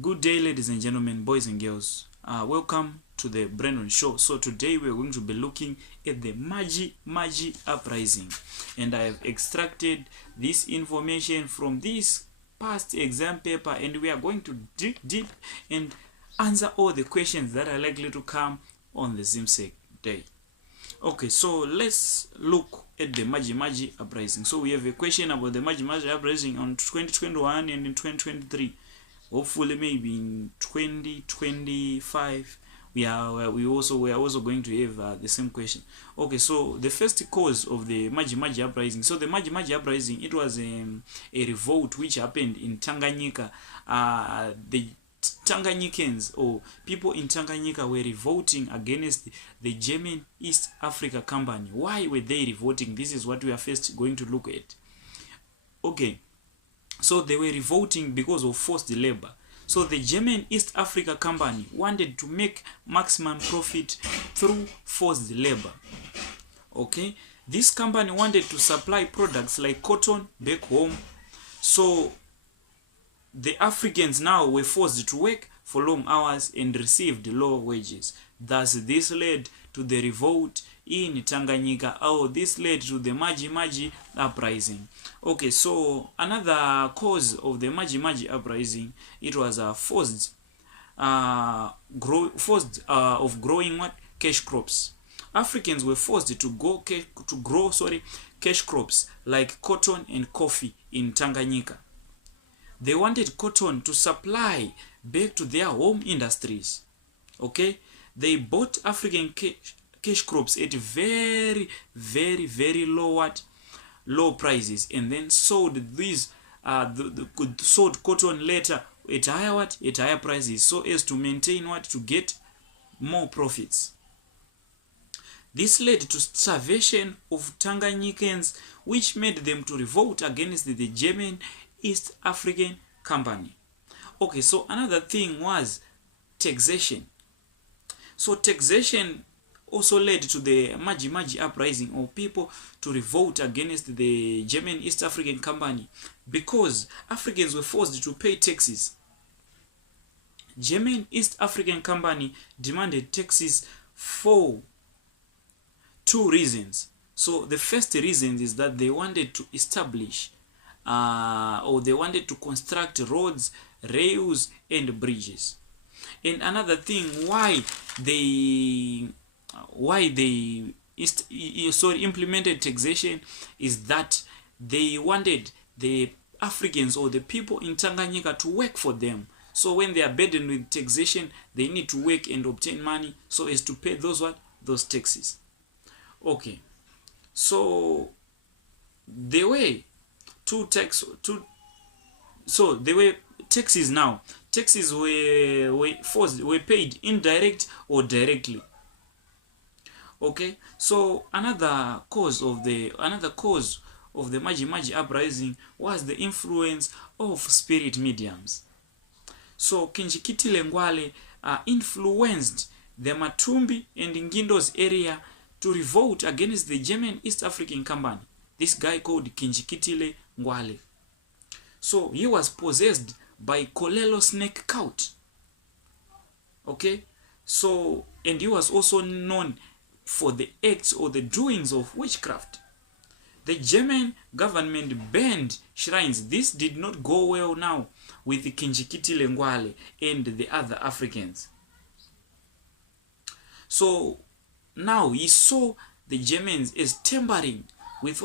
Good day, ladies and gentlemen, boys and girls. Welcome to the Brandon Show. So today we're going to be looking at the Maji-Maji uprising, and I have extracted this information from this past exam paper, and we are going to dig deep and answer all the questions that are likely to come on the Zimsec day. Okay, so let's look at the Maji-Maji uprising. So we have a question about the Maji-Maji uprising on 2021 and in 2023. Hopefully maybe in 2025 we are also going to have the same question. Okay, so the first cause of the Maji-Maji uprising. So the Maji-Maji uprising, it was a revolt which happened in Tanganyika. The Tanganyikans, or people in Tanganyika, were revolting against the German East Africa Company. Why were they revolting? This is what we are first going to look at. Okay, so they were revolting because of forced labor. So the German East Africa Company wanted to make maximum profit through forced labor. Okay, this company wanted to supply products like cotton back home. So the Africans now were forced to work for long hours and received low wages. Thus, this led to the revolt in Tanganyika, or this led to the Maji-Maji uprising. Okay, so another cause of the Maji-Maji uprising, it was forced of growing cash crops. Africans were forced to grow cash crops like cotton and coffee in Tanganyika. They wanted cotton to supply back to their home industries. Okay, they bought African cash crops at very low prices, and then sold these sold cotton later at higher prices, so as to maintain to get more profits. This led to starvation of Tanganyikans, which made them to revolt against the German East African Company. Okay, so another thing was taxation. So taxation also led to the Maji-Maji uprising, or people to revolt against the German East African Company, because Africans were forced to pay taxes. German East African Company demanded taxes for two reasons. So the first reason is that they wanted to establish or they wanted to construct roads, rails, and bridges. And another thing why they implemented taxation is that they wanted the Africans or the people in Tanganyika to work for them. So when they are burdened with taxation, they need to work and obtain money so as to pay those taxes. Okay, so there were taxes now. Taxes were paid indirect or directly. Okay, so another cause of the Maji-Maji uprising was the influence of spirit mediums. So Kinjikitile Ngwale influenced the Matumbi and Ngindo's area to revolt against the German East African Company. This guy called Kinjikitile Ngwale. So he was possessed by Kolelo snake cult. Okay, so, and he was also known for the acts or the doings of witchcraft. The German government banned shrines. This did not go well now with the Kinjikitile Ngwale and the other Africans. So now he saw the Germans as tampering with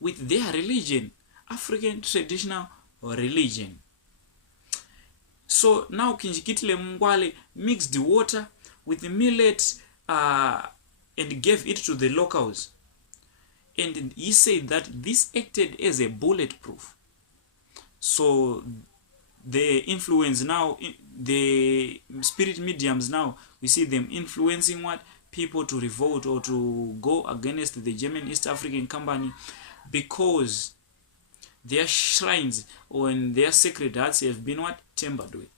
with their religion, African traditional religion. So now Kinjikitile Ngwale mixed the water with the millet and gave it to the locals. And he said that this acted as a bulletproof. So the influence now, the spirit mediums now, we see them influencing people to revolt or to go against the German East African Company, because their shrines or their sacred hearts have been tampered with.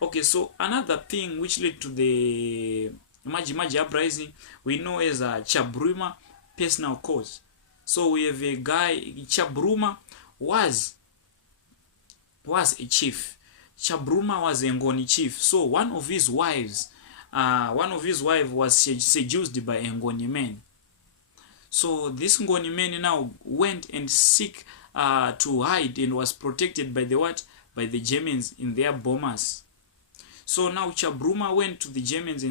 Okay, so another thing which led to the Maji-Maji uprising, we know as Chabruma personal cause. So we have a guy, Chabruma was a chief. Chabruma was a Ngoni chief. So one of his wives was seduced by a Ngoni man. So this Ngoni man now went and seek to hide and was protected by the what? By the Germans in their bombers. So now Chabruma went to the Germans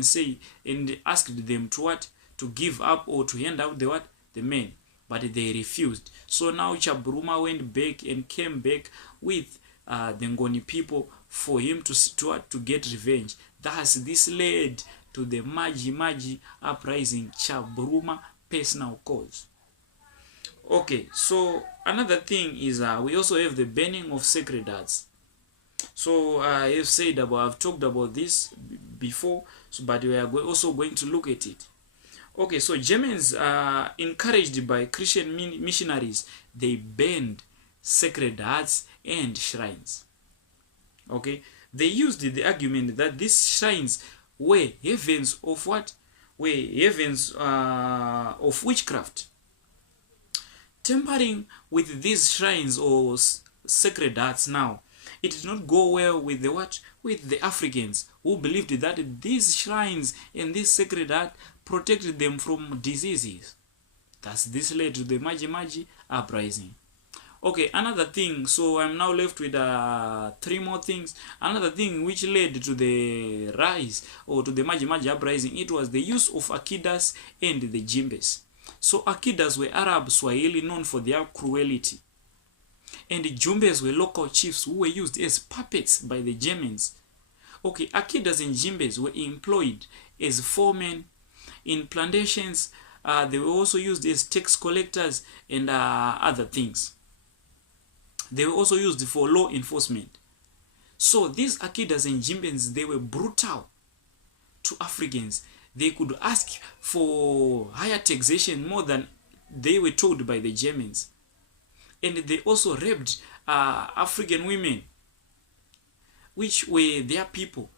and asked them to what? To give up or to hand out the what? The men. But they refused. So now Chabruma went back and came back with the Ngoni people for him to get revenge. Thus, this led to the Maji-Maji uprising, Chabruma personal cause. Okay, so another thing is we also have the burning of sacred hearts. So I've talked about this before, but we are also going to look at it. Okay, so Germans, encouraged by Christian missionaries, they burned sacred hearts and shrines. Okay, they used the argument that these shrines were heavens of what? Were heavens of witchcraft. Tampering with these shrines or sacred hearts now, it did not go well with the what? With the Africans, who believed that these shrines and this sacred heart protected them from diseases. Thus, this led to the Maji-Maji uprising. Okay, another thing, so I'm now left with 3 more things. Another thing which led to the rise or to the Maji-Maji uprising, it was the use of Akidas and the Jimbes. So Akidas were Arab Swahili known for their cruelty, and the Jumbes were local chiefs who were used as puppets by the Germans. Okay, Akidas and Jimbes were employed as foremen in plantations. They were also used as tax collectors and other things. They were also used for law enforcement. So these Akidas and Jimbes, they were brutal to Africans. They could ask for higher taxation more than they were told by the Germans. And they also raped African women, which were their people,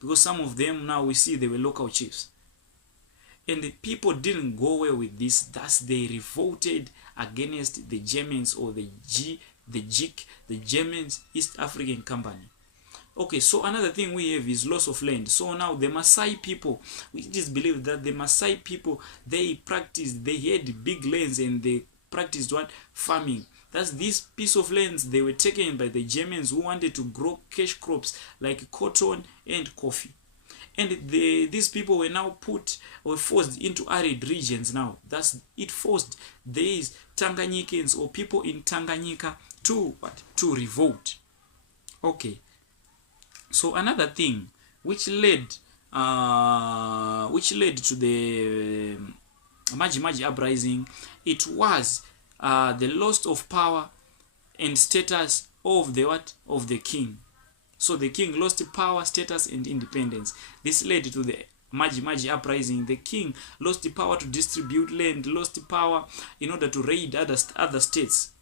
because some of them now we see they were local chiefs. And the people didn't go well with this. Thus, they revolted against the Germans or the Germans East African Company. Okay, so another thing we have is loss of land. So now the Maasai people, we just believe that the Maasai people, they had big lands and they practiced what? Farming. That's this piece of lands they were taken by the Germans who wanted to grow cash crops like cotton and coffee. And these people were now forced into arid regions now. Thus, it forced these Tanganyikans or people in Tanganyika to revolt. Okay. So another thing which led to the Maji-Maji uprising, it was the loss of power and status of the king. So the king lost power, status, and independence. This led to the Maji-Maji uprising. The king lost the power to distribute land, lost the power in order to raid other states.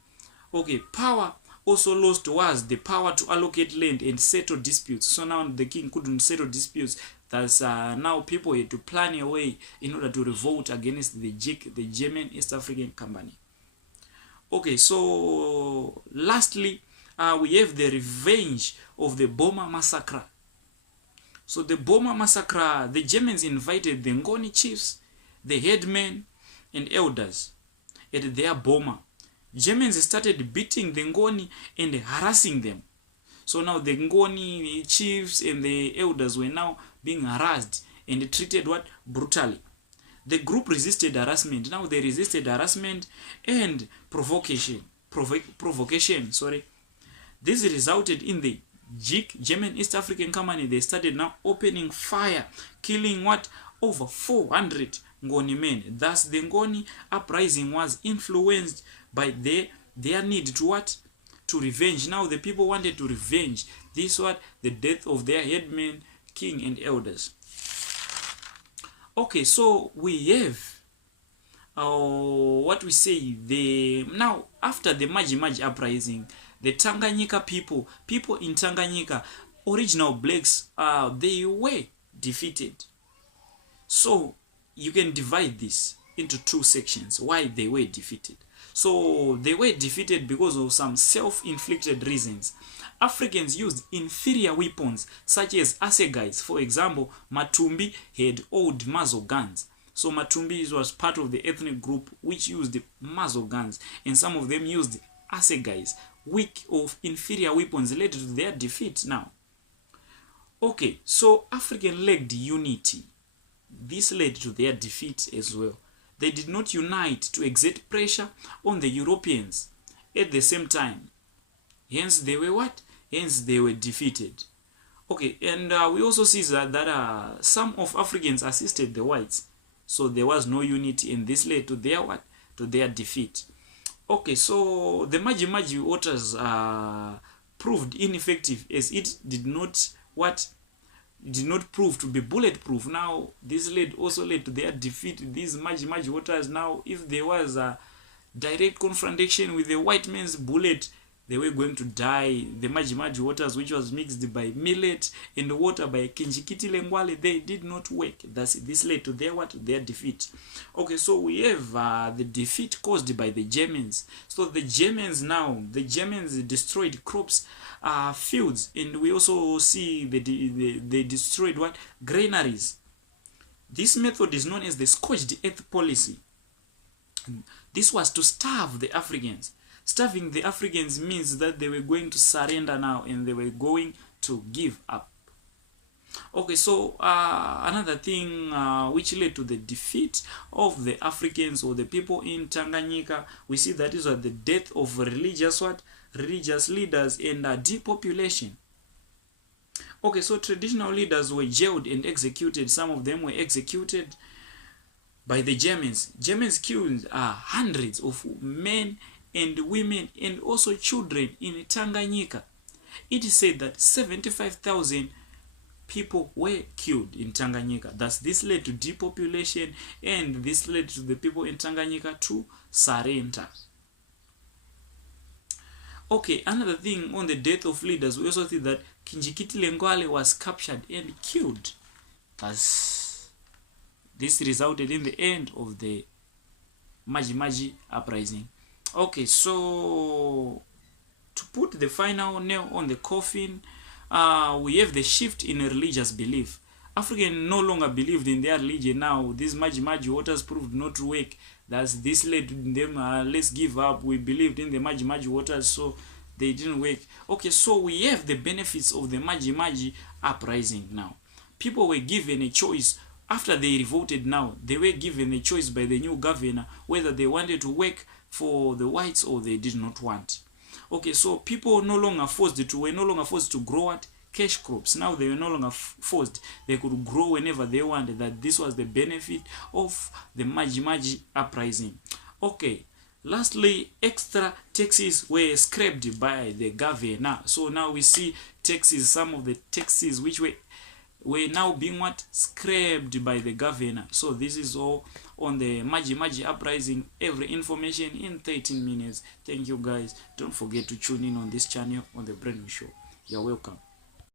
Okay, power also lost was the power to allocate land and settle disputes. So now the king couldn't settle disputes. Thus, now people had to plan a way in order to revolt against the German East African Company. Okay, so lastly, we have the revenge of the Boma massacre. So the Boma massacre, the Germans invited the Ngoni chiefs, the headmen, and elders at their Boma. Germans started beating the Ngoni and harassing them. So now the Ngoni chiefs and the elders were now being harassed and treated brutally. The group resisted harassment. Now they resisted harassment and provocation. This resulted in the German East African Company. They started now opening fire, killing over 400 Ngoni men. Thus, the Ngoni uprising was influenced by their need to revenge. Now the people wanted to revenge the death of their headmen, king, and elders. Okay, so we have now after the Maji-Maji uprising, the Tanganyika people in Tanganyika, original blacks, they were defeated. So you can divide this into 2 sections, why they were defeated. So they were defeated because of some self-inflicted reasons. Africans used inferior weapons such as assegais. For example, Matumbi had old muzzle guns. So Matumbi was part of the ethnic group which used muzzle guns, and some of them used assegais. Weak of inferior weapons led to their defeat now. Okay, so African lacked unity. This led to their defeat as well. They did not unite to exert pressure on the Europeans at the same time. Hence they were what? Hence they were defeated. Okay, and we also see that some of Africans assisted the whites. So there was no unity, and this led to their what? To their defeat. Okay, so the Maji-Maji waters proved ineffective as it did not what? It did not prove to be bulletproof. Now this also led to their defeat. These Maji-Maji waters, now if there was a direct confrontation with the white man's bullet, they were going to die. The Maji-Maji waters, which was mixed by millet and water by Kinjikitile Ngwale, they did not work. This led to their what? Their defeat. Okay, so we have the defeat caused by the Germans. So the Germans destroyed crops, fields, and we also see they destroyed what? Granaries. This method is known as the scorched earth policy. This was to starve the Africans. Starving the Africans means that they were going to surrender now, and they were going to give up. Okay, so another thing which led to the defeat of the Africans or the people in Tanganyika, we see that is the death of religious leaders and depopulation. Okay, so traditional leaders were jailed and executed. Some of them were executed by the Germans. Germans killed hundreds of men and women and also children in Tanganyika. It is said that 75,000 people were killed in Tanganyika. Thus, this led to depopulation, and this led to the people in Tanganyika to surrender. Okay, another thing on the death of leaders, we also see that Kinjikitile Ngwale was captured and killed. Thus, this resulted in the end of the Maji-Maji uprising. Okay, so to put the final nail on the coffin, we have the shift in religious belief. Africans no longer believed in their religion. Now these Maji-Maji waters proved not to work. Thus this led to them, let's give up. We believed in the Maji-Maji waters, so they didn't work. Okay, so we have the benefits of the Maji-Maji uprising now. People were given a choice. After they revolted now, they were given a choice by the new governor whether they wanted to work for the whites or they did not want. Okay, so people were no longer forced to grow what? Cash crops. Now they were no longer forced. They could grow whenever they wanted. That this was the benefit of the Maji-Maji uprising. Okay, lastly, extra taxes were scrapped by the governor. So now we see taxes, some of the taxes which were now being what? Scrapped by the governor. So this is all on the Maji-Maji uprising. Every information in 13 minutes. Thank you guys. Don't forget to tune in on this channel on the Brand New Show. You're welcome.